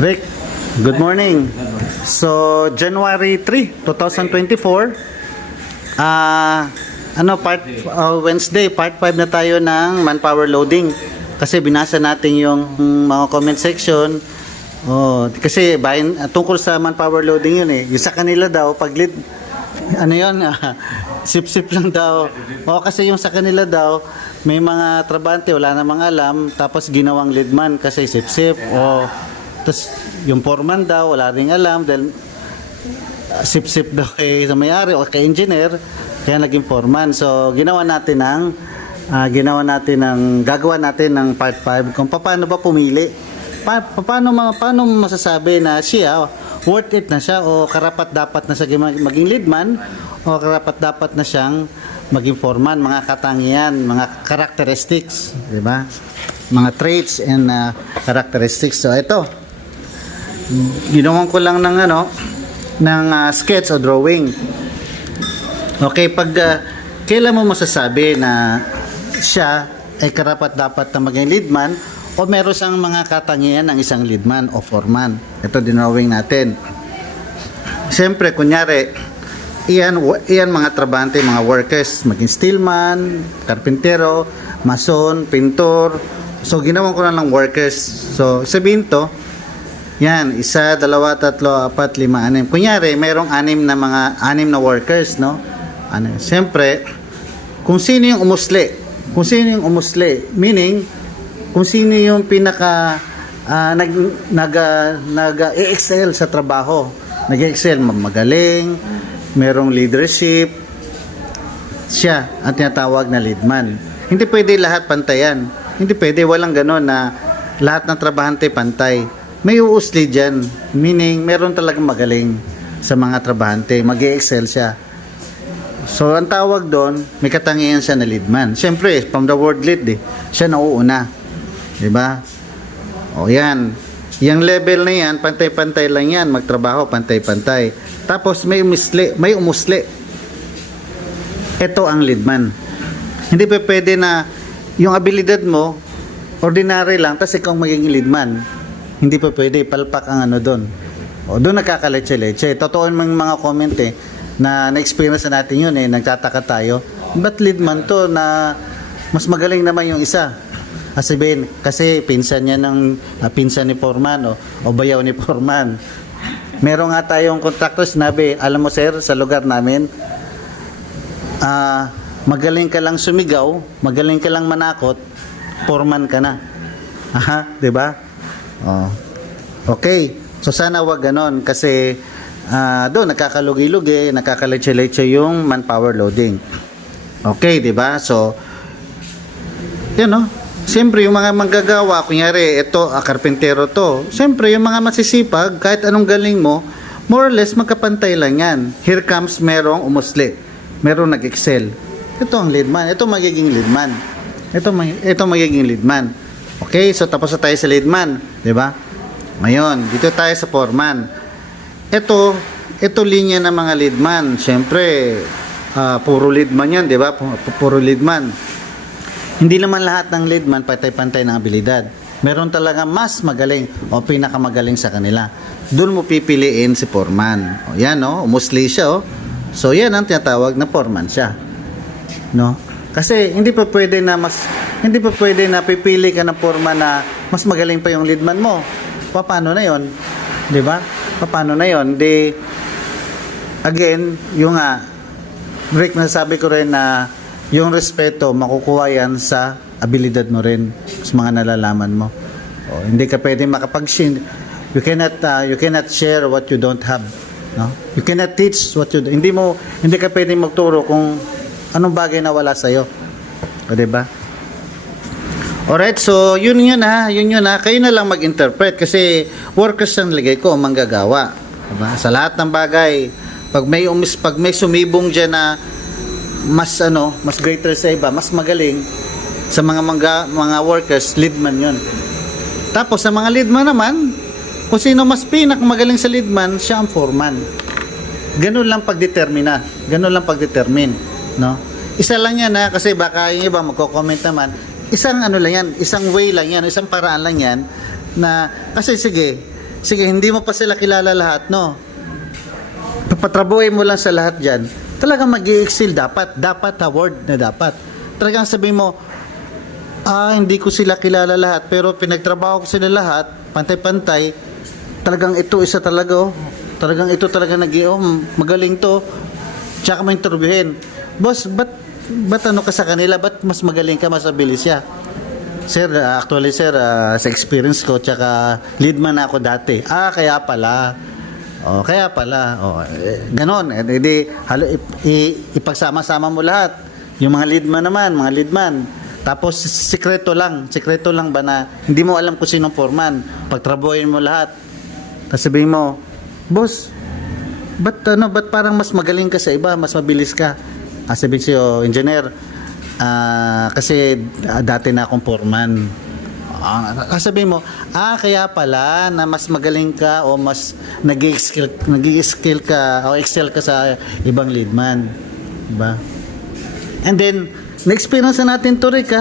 Rick, good morning. So, January 3, 2024, Wednesday, part 5 na tayo ng manpower loading. Kasi binasa natin yung mga comment section. Kasi tungkol sa manpower loading yun eh. Yung sa kanila daw, pag lead, sip-sip lang daw. Kasi yung sa kanila daw, may mga trabante, wala namang alam, tapos ginawang leadman kasi sip-sip. Tapos yung foreman daw, wala ring alam dahil sip-sip daw kay sa may-ari o kay engineer, kaya naging foreman. So gagawa natin ng part 5 kung paano ba pumili. Paano masasabi na siya worth it na siya o karapat dapat na siya maging leadman o karapat dapat na siyang maging foreman, mga katangian, mga characteristics, di ba? Mga traits and characteristics. So ito, ginawan ko lang ng sketch o drawing. Okay, pag kailan mo masasabi na siya ay karapat dapat na maging leadman o meron siyang mga katangian ng isang leadman o foreman. Ito dinrawing natin. Siyempre, kunyari, iyan mga trabante, mga workers, maging steelman, karpintero, mason, pintor. So ginawan ko na lang workers. So sabihin to, yan, 1, 2, 3, 4, 5, 6. Kunyari, mayroong 6 na workers, no? Siyempre, kung sino yung umusli, meaning, kung sino yung pinaka nag-excel sa trabaho. Nag-excel, magaling, merong leadership, siya ang tinatawag na leadman. Hindi pwede lahat pantayan. Hindi pwede, walang ganon na lahat ng trabahante pantay. May uusli dyan, meaning meron talagang magaling sa mga trabahante, mag-excel siya. So ang tawag doon, may katangian siya na leadman. Siyempre, from the word lead, siya nauuna, di ba? Yan, yung level na yan, pantay-pantay lang yan, magtrabaho pantay-pantay. Tapos may umusli. Ito ang leadman. Hindi pa pwede na yung abilidad mo ordinary lang, tapos ikaw magiging leadman. Hindi pa pwede, palpak ang doon. Doon nagkakaleche-leche. Totoo yung mga comment na na-experience natin yun nagtataka tayo. Ba't leadman to na mas magaling naman yung isa? Kasi pinsan niya ng pinsan ni foreman o bayaw ni foreman. Meron nga tayong contractor, sinabi, alam mo sir, sa lugar namin, magaling ka lang sumigaw, magaling ka lang manakot, foreman ka na. Di ba? Okay. So sana wag ganon kasi doon nakakalugi-lugi, nakakaleche-leche yung manpower loading. Okay, 'di ba? So siyempre yung mga manggagawa, kunyari ito, karpentero to. Siyempre yung mga masisipag, kahit anong galing mo, more or less magkapantay lang 'yan. Here comes merong umusli. Merong nag-excel. Ito ang leadman. Ito magiging leadman. Ito magiging leadman. Okay, so tapos na tayo sa leadman, 'di ba? Ngayon, dito tayo sa foreman. Ito linya ng mga leadman. Siyempre, puro leadman 'yan, 'di ba? Puro leadman. Hindi naman lahat ng leadman pantay-pantay ng abilidad. Meron talaga mas magaling o pinakamagaling sa kanila. Doon mo pipiliin si foreman. Yan, umusli siya, So, yan ang tinatawag na foreman siya. No? Kasi hindi pa pwede na pipili ka ng foreman na mas magaling pa yung leadman mo. Paano na 'yon? 'Di ba? Paano na 'yon? Again, yung break na sabi ko rin na yung respeto makukuha yan sa abilidad mo rin sa mga nalalaman mo. Hindi ka pwede you cannot share what you don't have, no? You cannot teach what you hindi ka pwede magturo kung anong bagay na wala sa iyo. O, 'di ba? Alright, so yun kayo na lang mag-interpret kasi workers ang ligay ko, manggagawa. Diba? Sa lahat ng bagay, pag may sumibong diyan na mas greater sa iba, mas magaling sa mga workers, leadman 'yon. Tapos sa mga leadman naman, kung sino mas magaling sa leadman, siya ang foreman. Ganun lang pagdetermine, no? Isa lang yan kasi baka yung iba magko-comment naman, isang way lang yan, isang paraan lang yan na kasi sige, sige, hindi mo pa sila kilala lahat, no? Papatrabuhin mo lang sa lahat dyan. Talagang mag-i-excel dapat award na dapat. Talagang sabihin mo, hindi ko sila kilala lahat, pero pinagtrabaho ko sila lahat, pantay-pantay, talagang ito isa talaga, oh. Talagang ito talaga magaling to. Tsaka mo interviewin. Boss, ba't ano ka sa kanila? Ba't mas magaling ka, mas mabilis siya? Sir, actually sir, sa experience ko, tsaka lead man ako dati. Kaya pala. Kaya pala. Ganon. Ipagsama-sama mo lahat. Yung mga leadman naman, mga leadman. Tapos, sikreto lang ba na hindi mo alam kung sinong foreman. Pagtrabuhin mo lahat. Tapos sabihin mo, boss, ba't parang mas magaling ka sa iba, mas mabilis ka? Sabihin sa'yo, engineer, kasi dati na akong foreman. Sabihin mo, kaya pala na mas magaling ka o mas nag-skill ka o excel ka sa ibang leadman. Diba? And then, na-experience na natin to, Rick,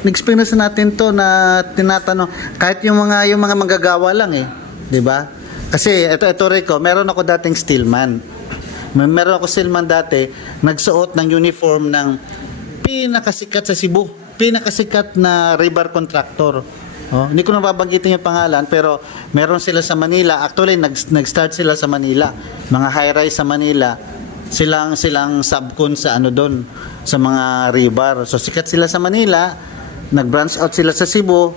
na-experience na natin to na tinatanong, kahit yung mga manggagawa lang, diba? Kasi, ito Rick, meron ako dating steelman. Meron ako steelman dati, nagsuot ng uniform ng pinakasikat sa Cebu, pinakasikat na rebar contractor. Hindi ko na babanggitin yung pangalan, pero meron sila sa Manila. Actually, nag-start sila sa Manila. Mga high-rise sa Manila. Silang subcon sa doon, sa mga rebar. So, sikat sila sa Manila. Nag-branch out sila sa Cebu.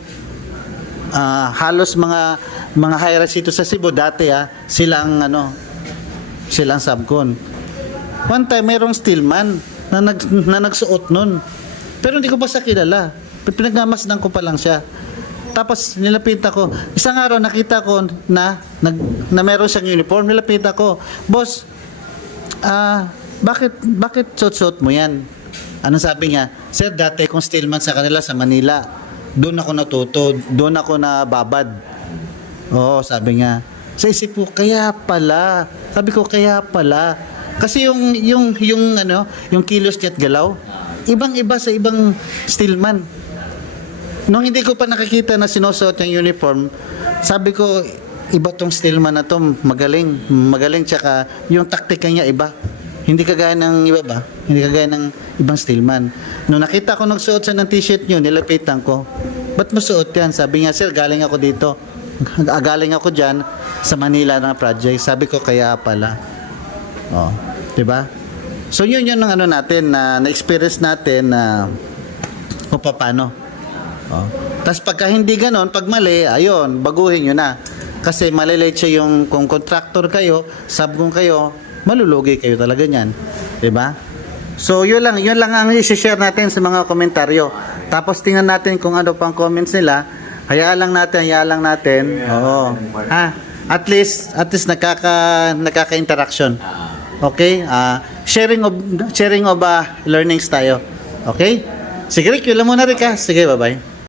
Halos mga high-rise dito sa Cebu dati, silang subcon. One time, mayroong steelman na nagsuot nun. Pero hindi ko pa sa kilala. Pinagmamasdan ko pa lang siya. Tapos nilapitan ko. Isang araw nakita ko na meron siyang uniform. Nilapitan ko, boss, bakit suot-suot mo yan? Anong sabi niya? Sir, dati kong steelman sa kanila sa Manila. Doon ako natuto. Doon ako nababad. Oo, sabi niya. Sa isip ko, kaya pala. Sabi ko, kaya pala. Kasi yung kilos niya at galaw, ibang-iba sa ibang steelman. Nung hindi ko pa nakikita na sinusuot yung uniform, sabi ko, iba tong steelman na to, magaling, tsaka yung taktika niya iba. Hindi kagaya ng iba ba? Hindi kagaya ng ibang steelman. Nung nakita ko nagsuot siya ng t-shirt niyo, nilapitan ko, ba't mo suot yan? Sabi niya, sir, galing ako dito. Galing ako dyan sa Manila ng project. Sabi ko, kaya pala. Diba? So yun ang natin na experience natin na kung paano. Tapos pagka hindi ganon, pag mali, ayun, baguhin nyo na. Kasi malilate siya kung contractor kayo, subcon kayo, malulugi kayo talaga niyan. Diba? So yun lang ang i-share natin sa mga komentaryo. Tapos tingnan natin kung ano pang comments nila. Hayaan lang natin. Oo. At least nakaka-interaction. Okay? Sharing of learnings tayo. Okay? Sige, Rick, yun lang muna, Rick, Sige, bye-bye.